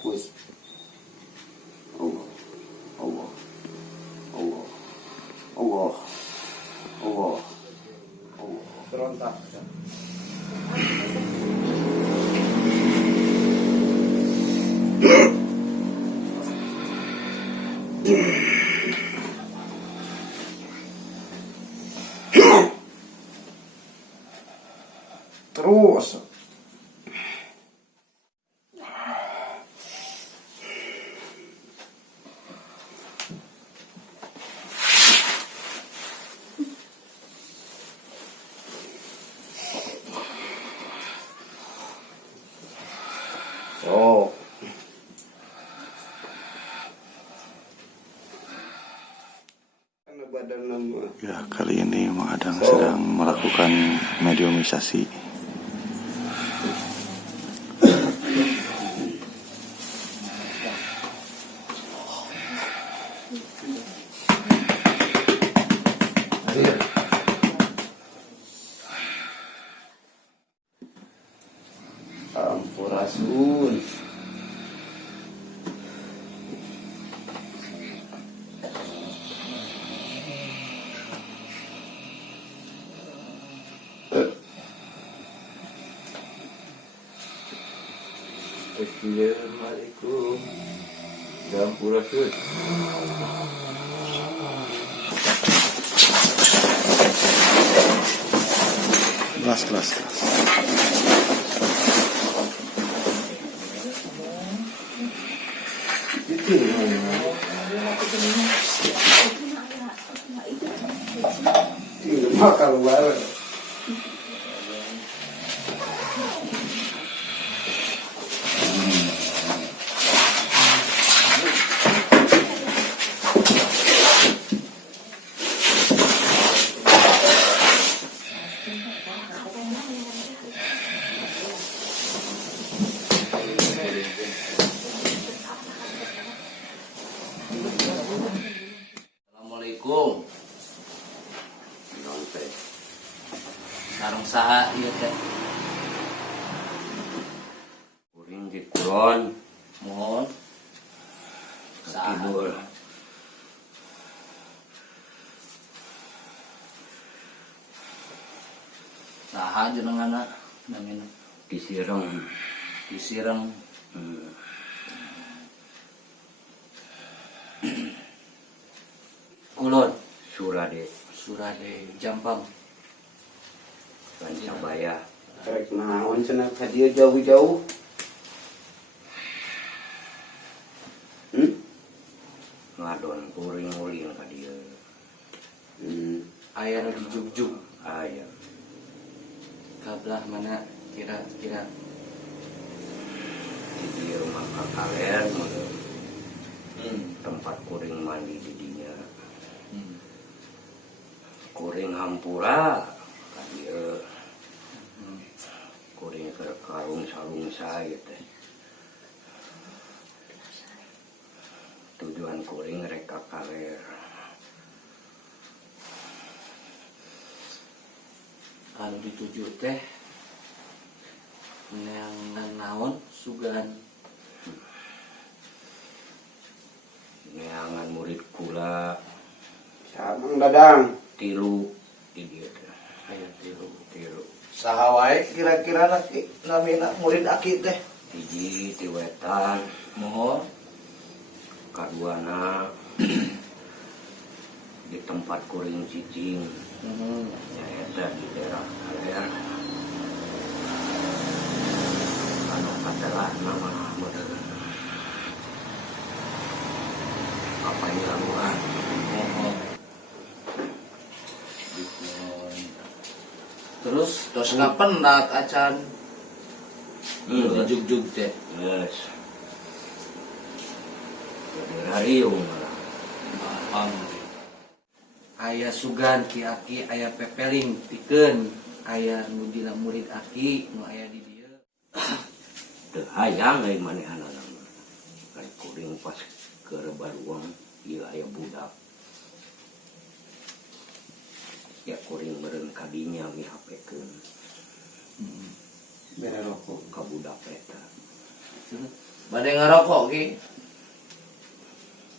fokus. Allah, Allah, Allah, Allah, Allah, Allah. Berontak. Terus. Oh. Ya, kali ini Mang Adang sedang melakukan mediumisasi. Ampurasun. Assalamualaikum. Ampurasun. Kelas. Makan luar. Assalamualaikum. Sarung saha ieu teh? Kuring di kulon. Mohon. Tidur. Saha jenenganna namina? Disireng. Kulon. Surade Jampang. Pancabaya. Karek naon cenah ka dieu jauh-jauh. Ngadon kuring ulin ka dieu. Aya nu di Jugjug. Aya. Kabelah mana kira-kira? Di rumah kakalen. Tempat kuring mandi di dinya. Kuring hampura ka dieu. Kuring ke karung sarung saya teh. Tujuan kuring reka kaler. Anu dituju teh neangan naon sugan. Neangan murid kula. Samang Dadang. 3 di dieu teh. Aya 3. Saha wae kira-kira namina murid aki teh? Hiji ti Wetan. Mohon. Kaduana di tempat kuring cicing. Nyaeta di daerah Kaler. Anu katelah nama modern. Apa ini laluan? Mohon. Terus kapan nak acan di Jugjug teh? Yes. Jadi rariung lah. Aya sugan ki aki, aya pepeling pikeun, aya nu dina murid aki nu aya di dieu. Teu hayang ai manehanana. Kan kuring pas keur baruang ieu aya budak. Ya kuring meureun kadinya mihapekeun. Bere rokok ka budak eta. Badai ngerokok ki.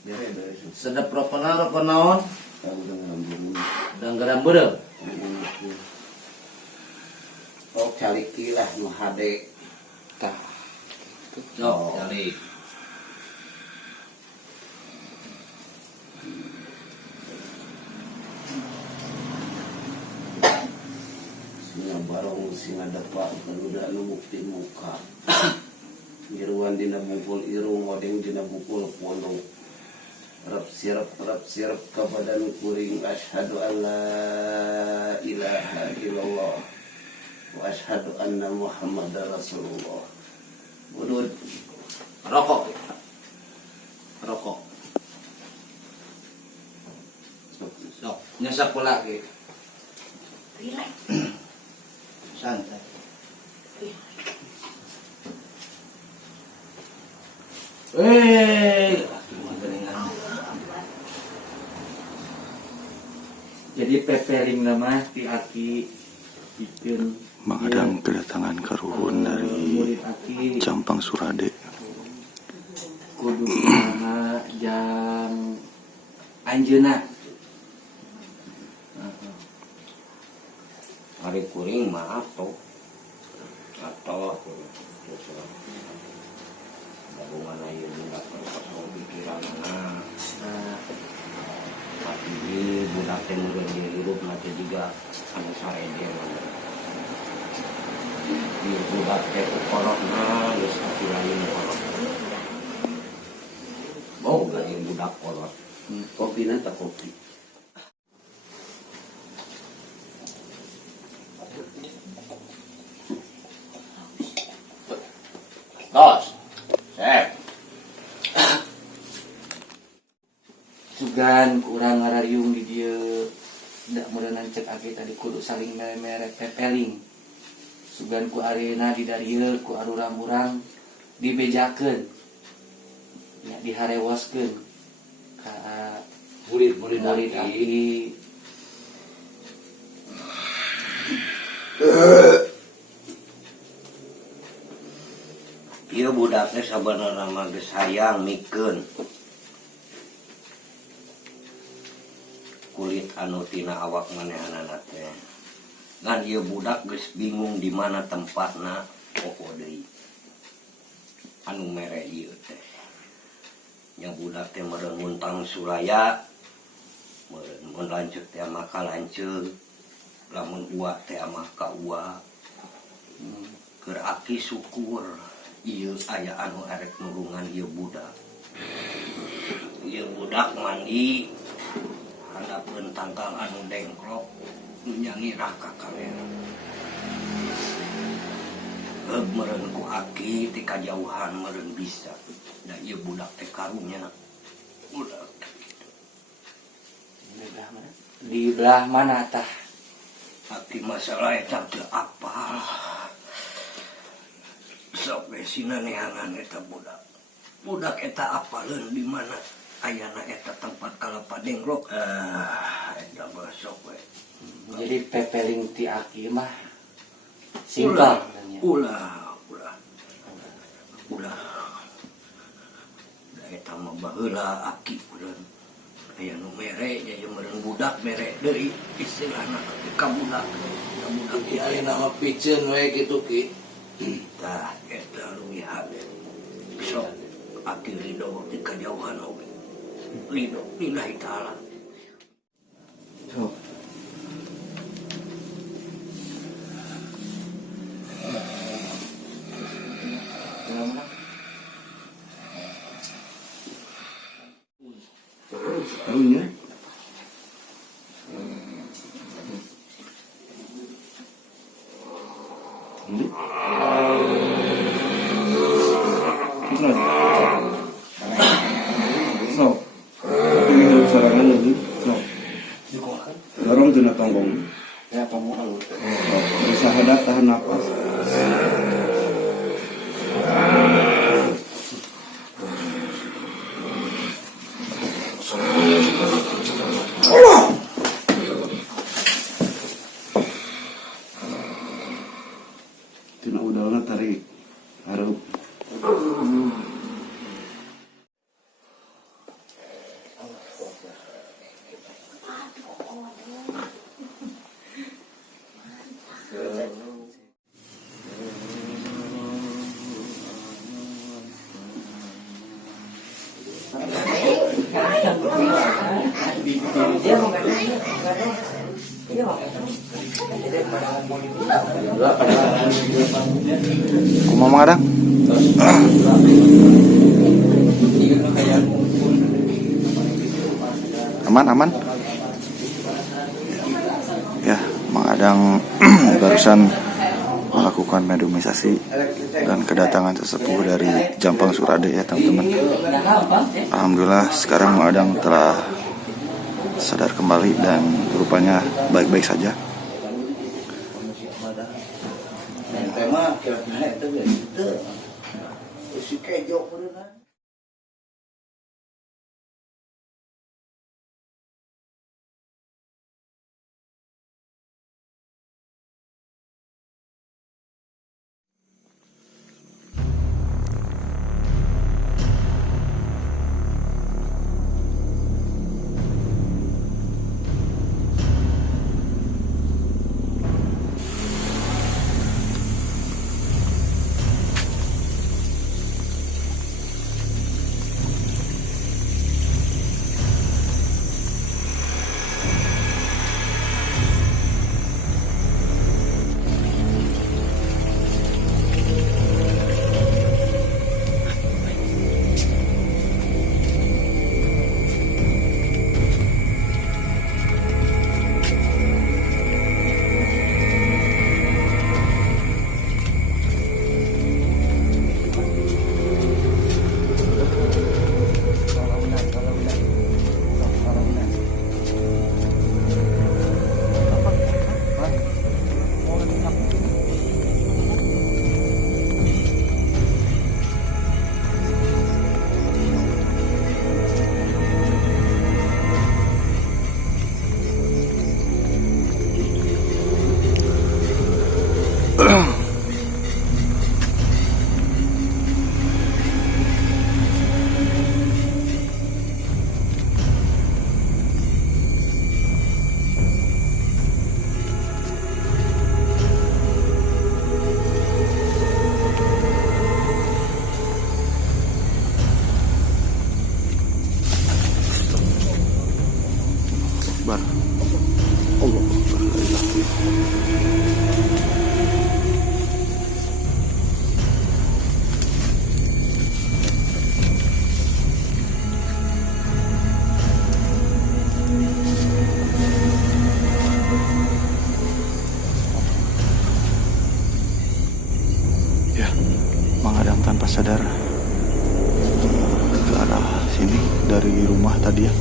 Beres. Sedep rokok naon? Tahu dengan bumbu. Dan garam beureuh. Oh, caliki lah nu hade. Tah. Sok calik. Singa barong singa depak penuda nu bukti muka. Iruan dina bungkul irung odeng dina bungkul pono. Rap sirap kepada nu kuring asyhadu an la ilaha illallah wa asyhadu anna muhammadar rasulullah. Udud Rokok. Rokok. Sok, nyasak pula ki. Santai. Jadi pepeling nama ti aki bikin Mengadang kedatangan karuhun dari murid aki Campang Surade. kudu nama jam anjeuna. hari kuring mah atau gabungan aja budak kosong pikiran tapi di budak teh meureun dihirup nanti juga anu sarede mah di budak teh korokna geus ati lain korok mau lain budak korok kopi tak kopi. Tos. Sep. Sugan kurang ngarariung di dieu da meureunna cek aki tadi kudu saling mere-mere pepeling. Sugan ku areuna di darieu ku arurang-urang dibejakeun. Ya diharewoskeun ka Murid-murid murid aki aki. ieu budak teh sabenerna mah geus hayang mikeun kulit anu tina awak manehanana teh. Ngan ieu budak geus bingung di mana tempatna poho deui. Anu mere ieu teh. Nya budak teh meureun muntang suraya, meureun mun lanceuk teh mah ka lanceuk, lamun uwa teh mah ka uwa. Keur aki syukur ieu aya anu arek nulungan ieu budak. Ieu budak mandi hadapeun tangkal anu dengklok nyangirah ka kalera. Meureun ku aki ti kajauhan meureun bisa. Da ieu budak teh karunya budak Di belah mana tah? aki masalah eta teu apal. Sok we sinaneangan eta budak. Budak eta apaleun di mana ayana eta tempat kalapa dengrok. Eta mah sok we. Jadi pepeling ti aki mah simpel. Ulah. Da eta mah baheula aki uleun. Aya nu mere nya meureun budak mere deui istilahna ka budak. Ka budak ieu aya nama piceun we kitu ki. Tah eta luwihan. Sok aki ridho di kajauhan oge. Ridho lillahi ta'ala. Sok. Tahunya Sok, ini harus sarangan lagi. Sok, dorong tina tonggong. Ya pamual. Berusaha hadap, tahan nafas. Tina udahna tarik, harup. Kumaha Mang Adang? Aman. Ya, Mang Adang barusan melakukan mediumisasi dan kedatangan sesepuh dari Jampang Surade ya teman-teman. Alhamdulillah sekarang Mang Adang telah sadar kembali dan rupanya baik-baik saja. Tema kira-kira itu gitu. Si kejo pernah. Akbar. Allah Akbar. La ilaha illallah. Ya, Mang Adang tanpa sadar ke arah sini dari rumah tadi ya.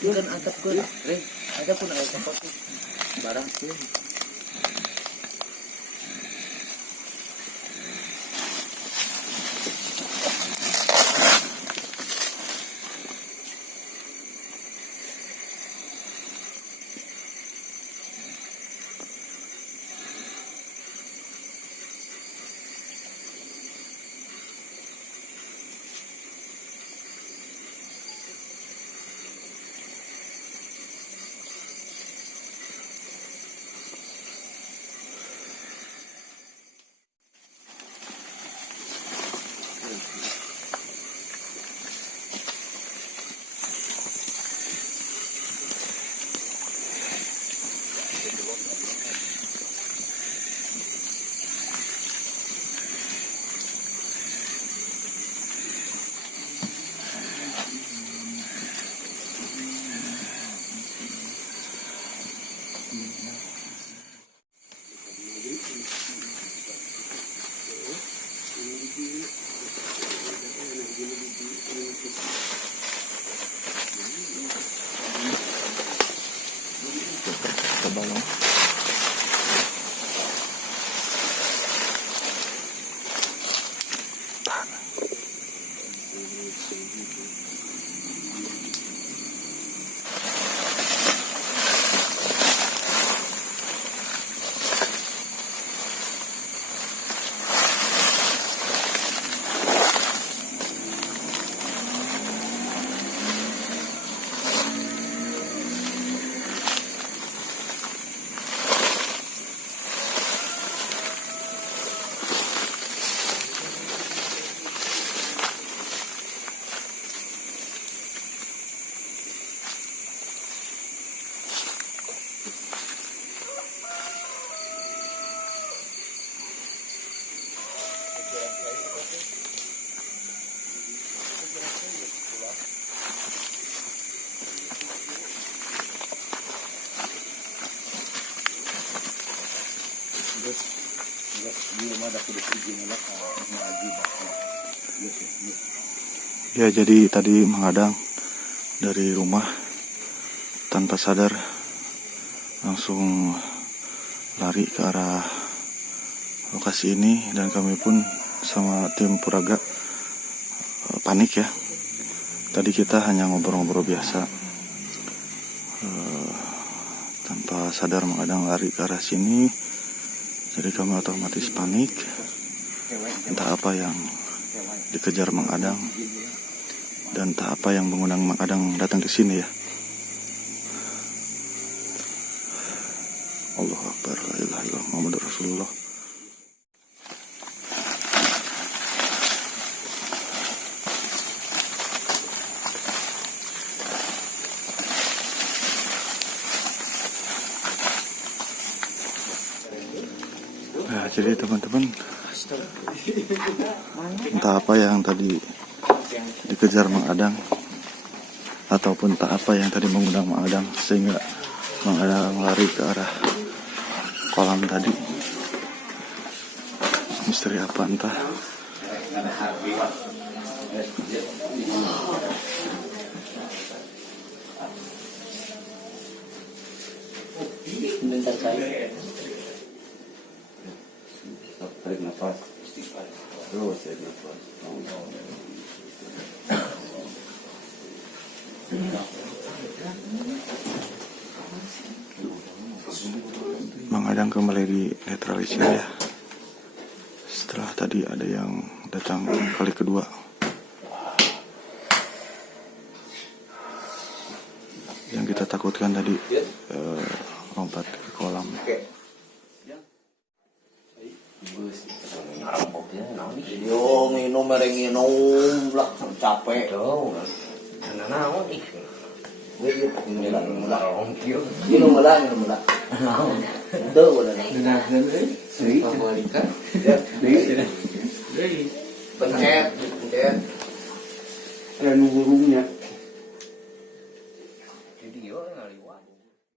Kan angkat gue, ada pun air tempat barang sih. balong. Ya, jadi tadi menghadang dari rumah tanpa sadar langsung lari ke arah lokasi ini, dan kami pun sama tim Puraga panik ya. Tadi kita hanya ngobrol-ngobrol biasa, tanpa sadar menghadang lari ke arah sini, jadi kami otomatis panik. Entah apa yang dikejar Mang Adang, dan entah apa yang mengundang Mang Adang datang ke sini ya. Allahu Akbar, la ilaha illallah Muhammadur Rasulullah. Nah, jadi teman-teman, entah apa yang tadi dikejar Mang Adang, ataupun entah apa yang tadi mengundang Mang Adang sehingga Mang Adang lari ke arah kolam tadi. Misteri apa entah. Tarik nafas. Terus tarik nafas. Mang Adang kembali dinetralisir ya. Setelah tadi ada yang datang kali kedua. Yang kita takutkan tadi lompat ke kolam. Yo nginum mereng nginum lah capek. Naon ih. Minum Minum lah. Tuh udah. Dengarkan, Sri, Pak Walika.